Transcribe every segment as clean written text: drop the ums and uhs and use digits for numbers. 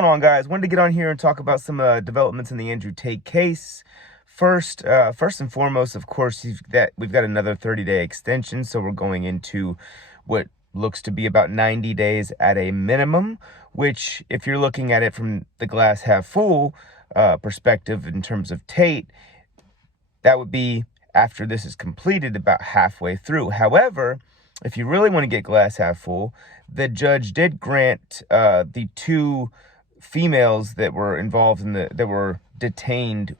Going on, guys? Wanted to get on here and talk about some developments in the Andrew Tate case. First and foremost, of course, we've got another 30-day extension, so we're going into what looks to be about 90 days at a minimum, which, if you're looking at it from the glass half full perspective in terms of Tate, that would be after this is completed about halfway through. However, if you really want to get glass half full, the judge did grant the two females that were involved that were detained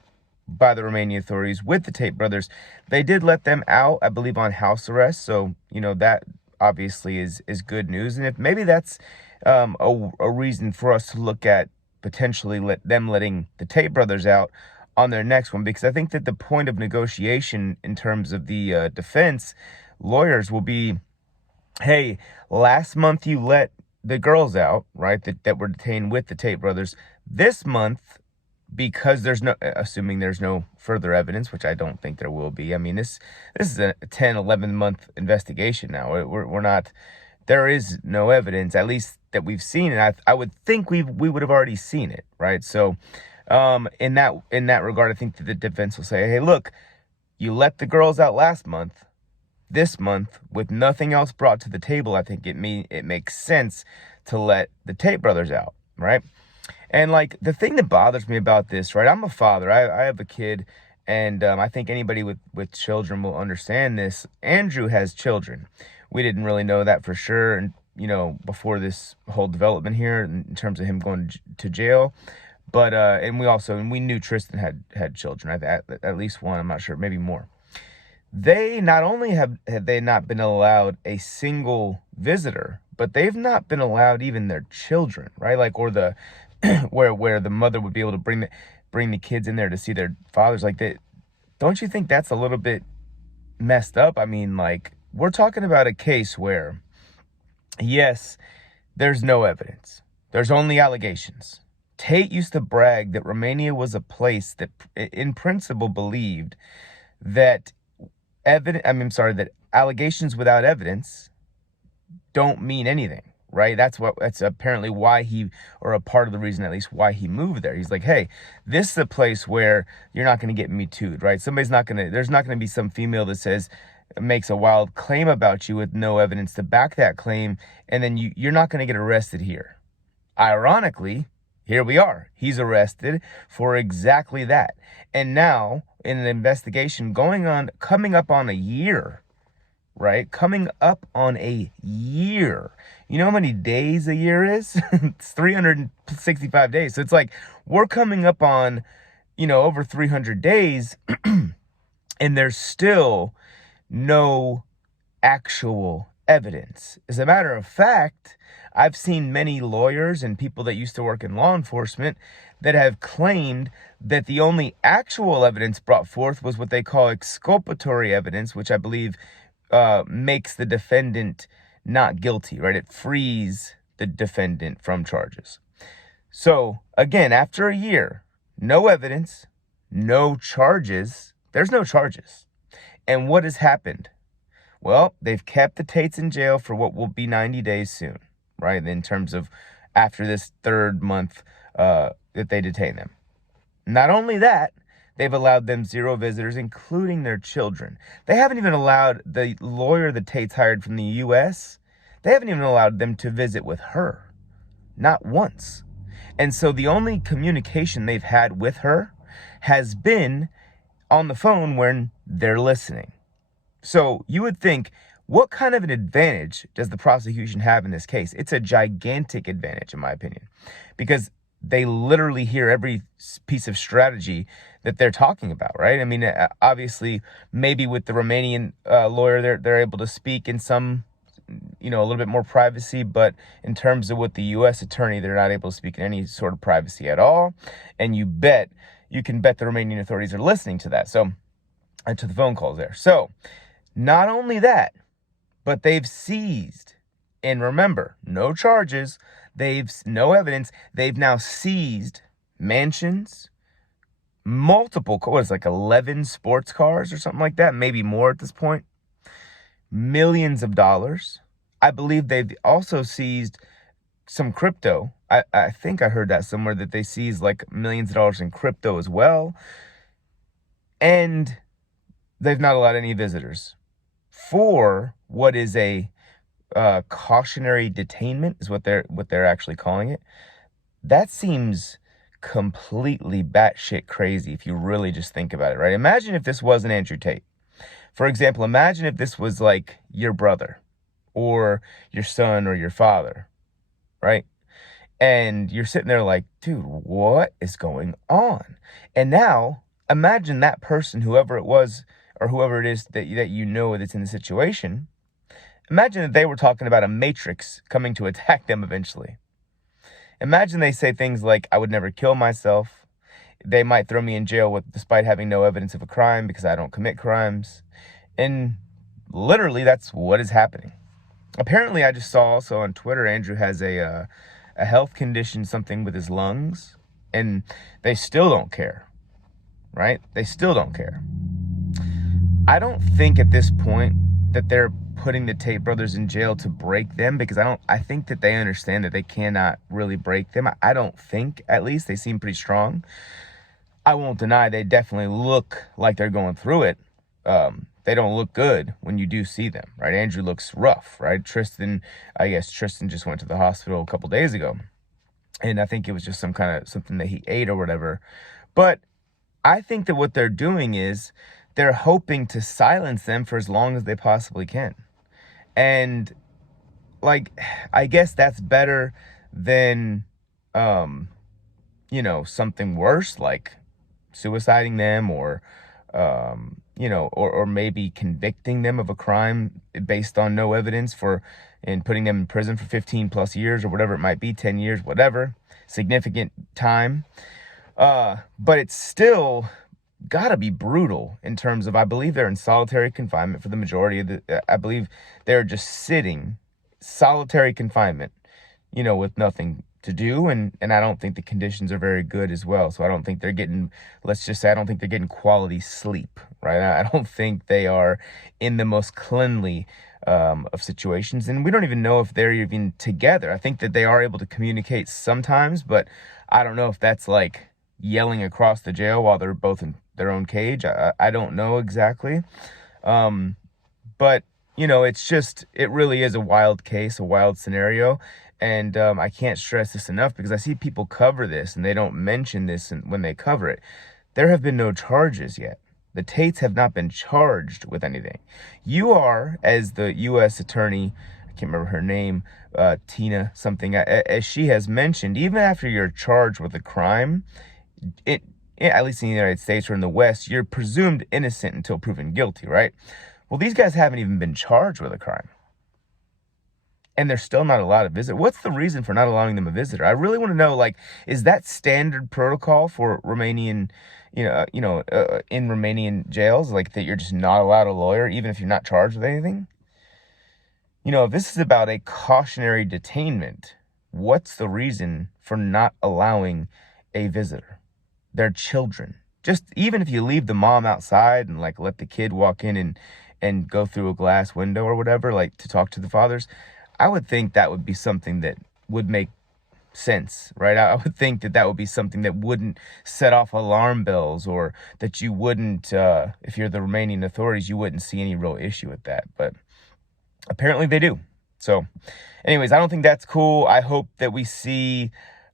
by the Romanian authorities with the Tate brothers. They did let them out, I believe, on house arrest. So, that obviously is good news. And if maybe that's a reason for us to look at potentially letting the Tate brothers out on their next one, because I think that the point of negotiation in terms of the defense lawyers will be, hey, last month you let the girls out, right, that were detained with the Tate brothers. This month, because assuming there's no further evidence, which I don't think there will be. I mean, this is a 10, 11-month investigation now. We're not, there is no evidence, at least that we've seen. And I would think we would have already seen it, right? So in that regard, I think that the defense will say, hey, look, you let the girls out last month. This month, with nothing else brought to the table, I think it makes sense to let the Tate brothers out, right? And like, the thing that bothers me about this, right? I'm a father. I have a kid, and I think anybody with children will understand this. Andrew has children. We didn't really know that for sure, and before this whole development here in terms of him going to jail. But and we knew Tristan had children, at least one. I'm not sure, maybe more. They not only have they not been allowed a single visitor, but they've not been allowed even their children, right? Like, or the where the mother would be able to bring the kids in there to see their fathers. Like, that, don't you think that's a little bit messed up? I mean, like, we're talking about a case where, yes, there's no evidence. There's only allegations. Tate used to brag that Romania was a place that, in principle, believed that that allegations without evidence don't mean anything, right? That's apparently why or a part of the reason, at least, why he moved there. He's like, hey, this is a place where you're not going to get me too'd, right? There's not going to be some female that makes a wild claim about you with no evidence to back that claim, and then you're not going to get arrested here. Ironically, here we are. He's arrested for exactly that. And now, in an investigation coming up on a year, right? Coming up on a year. You know how many days a year is? It's 365 days. So it's like we're coming up on, over 300 days, and there's still no actual evidence. As a matter of fact, I've seen many lawyers and people that used to work in law enforcement that have claimed that the only actual evidence brought forth was what they call exculpatory evidence, which I believe makes the defendant not guilty, right? It frees the defendant from charges. So again, after a year, no evidence, no charges. There's no charges. And what has happened? Well, they've kept the Tates in jail for what will be 90 days soon, right? In terms of after this third month that they detain them. Not only that, they've allowed them 0 visitors, including their children. They haven't even allowed the lawyer the Tates hired from the U.S., they haven't even allowed them to visit with her. Not once. And so the only communication they've had with her has been on the phone when they're listening. So you would think, what kind of an advantage does the prosecution have in this case? It's a gigantic advantage, in my opinion, because they literally hear every piece of strategy that they're talking about, right? I mean, obviously, maybe with the Romanian lawyer, they're able to speak in some, a little bit more privacy, but in terms of with the U.S. attorney, they're not able to speak in any sort of privacy at all. And you can bet the Romanian authorities are listening to that. So, to the phone calls there. So, not only that, but they've seized, and remember, no charges, no evidence. They've now seized mansions, multiple, 11 sports cars or something like that, maybe more at this point, millions of dollars. I believe they've also seized some crypto. I think I heard that somewhere, that they seized like millions of dollars in crypto as well. And they've not allowed any visitors for what is a cautionary detainment, is what they're actually calling it. That seems completely batshit crazy if you really just think about it, right? Imagine if this wasn't Andrew Tate. For example, imagine if this was like your brother or your son or your father, right? And you're sitting there like, dude, what is going on? And now imagine that person, whoever it was or whoever it is that you know that's in the situation. Imagine that they were talking about a matrix coming to attack them eventually. Imagine they say things like, I would never kill myself. They might throw me in jail despite having no evidence of a crime because I don't commit crimes. And literally, that's what is happening. Apparently, I just saw also on Twitter, Andrew has a health condition, something with his lungs, and they still don't care, right? They still don't care. I don't think at this point that they're putting the Tate brothers in jail to break them, because I think that they understand that they cannot really break them. I don't think, at least. They seem pretty strong. I won't deny they definitely look like they're going through it. They don't look good when you do see them, right? Andrew looks rough, right? I guess Tristan just went to the hospital a couple days ago, and I think it was just something that he ate or whatever. But I think that what they're doing is they're hoping to silence them for as long as they possibly can. And like, I guess that's better than, something worse, like suiciding them or maybe convicting them of a crime based on no evidence and putting them in prison for 15 plus years or whatever it might be, 10 years, whatever, significant time. But it's still gotta be brutal in terms of, I believe they're in solitary confinement for the majority of I believe they're just sitting solitary confinement, with nothing to do. And I don't think the conditions are very good as well. So I don't think they're getting, let's just say, I don't think they're getting quality sleep, right? I don't think they are in the most cleanly of situations. And we don't even know if they're even together. I think that they are able to communicate sometimes, but I don't know if that's like yelling across the jail while they're both in their own cage. I don't know exactly. But, it really is a wild case, a wild scenario. And I can't stress this enough, because I see people cover this and they don't mention this when they cover it. There have been no charges yet. The Tates have not been charged with anything. You are, as the U.S. attorney, I can't remember her name, Tina something, as she has mentioned, even after you're charged with a crime, at least in the United States or in the West, you're presumed innocent until proven guilty, right? Well, these guys haven't even been charged with a crime, and they're still not allowed to visit. What's the reason for not allowing them a visitor? I really want to know, like, is that standard protocol for Romanian, in Romanian jails, like that you're just not allowed a lawyer, even if you're not charged with anything? If this is about a cautionary detainment, what's the reason for not allowing a visitor? They're children. Just even if you leave the mom outside and like let the kid walk in and go through a glass window or whatever, like to talk to the fathers, I would think that would be something that would make sense, right? I would think that would be something that wouldn't set off alarm bells, or that you wouldn't, if you're the Romanian authorities, you wouldn't see any real issue with that. But apparently they do. So anyways, I don't think that's cool. I hope that we see,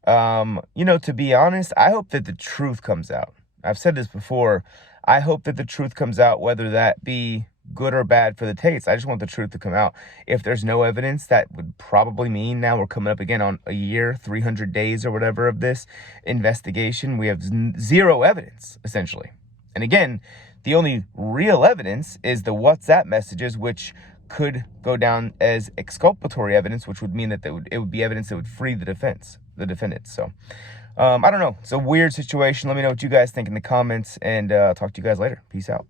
to be honest, I hope that the truth comes out. I've said this before. I hope that the truth comes out, whether that be good or bad for the Tates. I just want the truth to come out. If there's no evidence, that would probably mean now we're coming up again on a year, 300 days or whatever of this investigation. We have zero evidence, essentially. And again, the only real evidence is the WhatsApp messages, which could go down as exculpatory evidence, which would mean that it would be evidence that would free the defendants. So I don't know. It's a weird situation. Let me know what you guys think in the comments, and I'll talk to you guys later. Peace out.